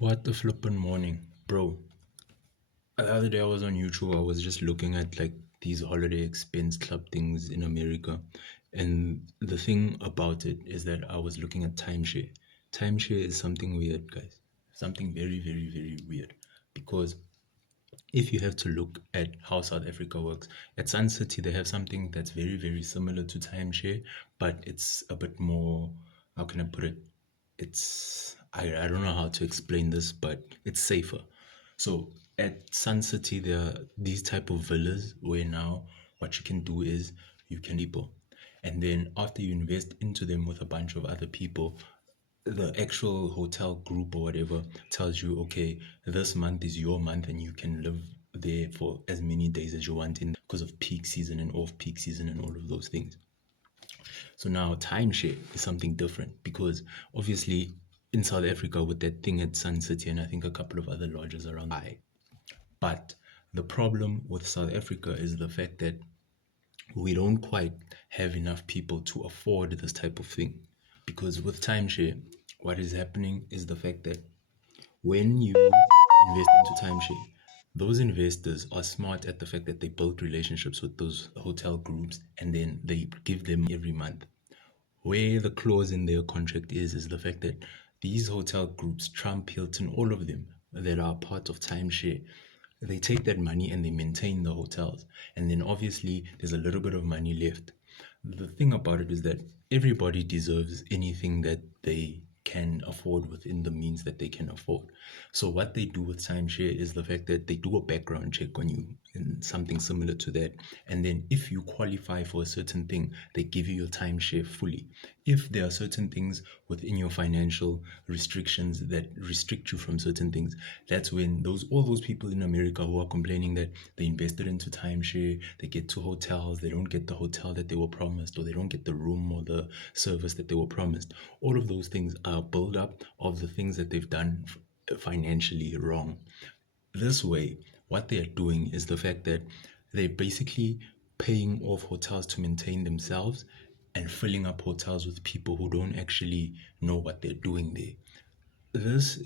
What the flippin' morning, bro? The other day I was on YouTube. I was just looking at like these holiday expense club things in America, and the thing about it is that I was looking at timeshare. Timeshare is something weird, guys. Something very, very, very weird. Because if you have to look at how South Africa works, at Sun City they have something that's very, very similar to timeshare, but it's a bit more. How can I put it? I don't know how to explain this, but it's safer. So at Sun City, there are these type of villas where now what you can do is you can people, and then after you invest into them with a bunch of other people, the actual hotel group or whatever tells you, okay, this month is your month, and you can live there for as many days as you want in because of peak season and off peak season and all of those things. So now timeshare is something different because obviously in South Africa with that thing at Sun City and I think a couple of other lodges around I. But the problem with South Africa is the fact that we don't quite have enough people to afford this type of thing. Because with timeshare, what is happening is the fact that when you invest into timeshare, those investors are smart at the fact that they build relationships with those hotel groups and then they give them every month. Where the clause in their contract is the fact that these hotel groups, Trump, Hilton, all of them that are part of timeshare, they take that money and they maintain the hotels. And then obviously there's a little bit of money left. The thing about it is that everybody deserves anything that they can afford within the means that they can afford. So what they do with timeshare is the fact that they do a background check on you and something similar to that. And then if you qualify for a certain thing, they give you your timeshare fully. If there are certain things within your financial restrictions that restrict you from certain things, that's when those all those people in America who are complaining that they invested into timeshare, they get to hotels, they don't get the hotel that they were promised, or they don't get the room or the service that they were promised. All of those things are build up of the things that they've done financially wrong. This way, what they're doing is the fact that they're basically paying off hotels to maintain themselves and filling up hotels with people who don't actually know what they're doing there. This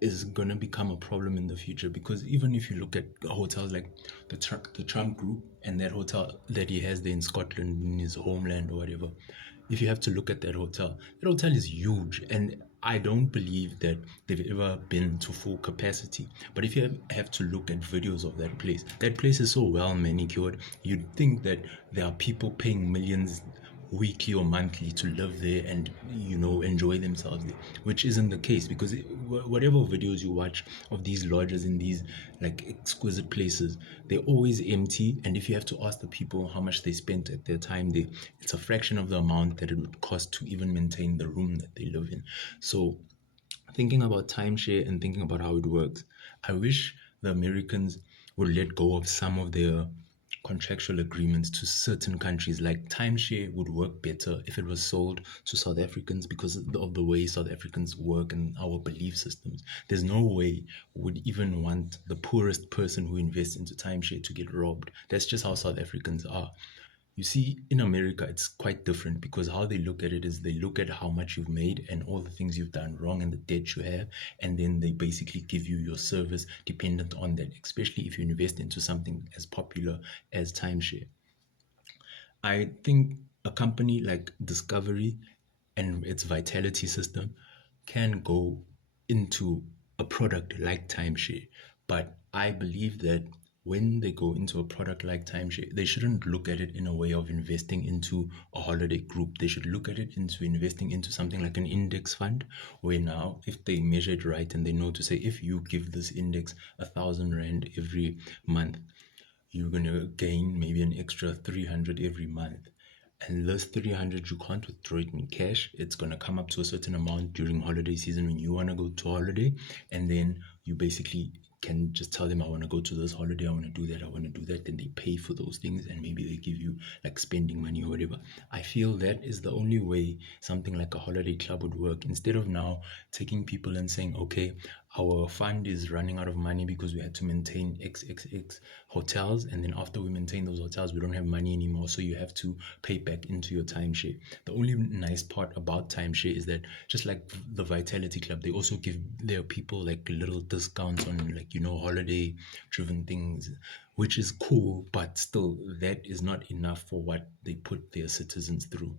is going to become a problem in the future because even if you look at hotels like the Trump Group and that hotel that he has there in Scotland in his homeland or whatever, if you have to look at that hotel is huge, and I don't believe that they've ever been to full capacity. But if you have to look at videos of that place is so well manicured. You'd think that there are people paying millions weekly or monthly to live there and enjoy themselves there, which isn't the case because whatever videos you watch of these lodges in these like exquisite places, they're always empty. And if you have to ask the people how much they spent at their time there, it's a fraction of the amount that it would cost to even maintain the room that they live in. So thinking about timeshare and thinking about how it works, I wish the Americans would let go of some of their contractual agreements to certain countries. Like timeshare would work better if it was sold to South Africans because of the way South Africans work and our belief systems. There's no way we would even want the poorest person who invests into timeshare to get robbed. That's just how South Africans are. You see, in America, it's quite different because how they look at it is they look at how much you've made and all the things you've done wrong and the debt you have, and then they basically give you your service dependent on that, especially if you invest into something as popular as timeshare. I think a company like Discovery and its Vitality system can go into a product like timeshare. But I believe that when they go into a product like timeshare, they shouldn't look at it in a way of investing into a holiday group. They should look at it into investing into something like an index fund, where now, if they measure it right and they know to say, if you give this index 1,000 rand every month, you're going to gain maybe an extra 300 every month. And those 300, you can't withdraw it in cash. It's going to come up to a certain amount during holiday season when you want to go to holiday. And then you basically can just tell them, I want to go to this holiday, I want to do that, I want to do that. Then they pay for those things and maybe they give you like spending money or whatever. I feel that is the only way something like a holiday club would work. Instead of now taking people and saying, okay, our fund is running out of money because we had to maintain XXX hotels. And then after we maintain those hotels, we don't have money anymore. So you have to pay back into your timeshare. The only nice part about timeshare is that just like the Vitality Club, they also give their people like little discounts on like, holiday driven things, which is cool, but still that is not enough for what they put their citizens through.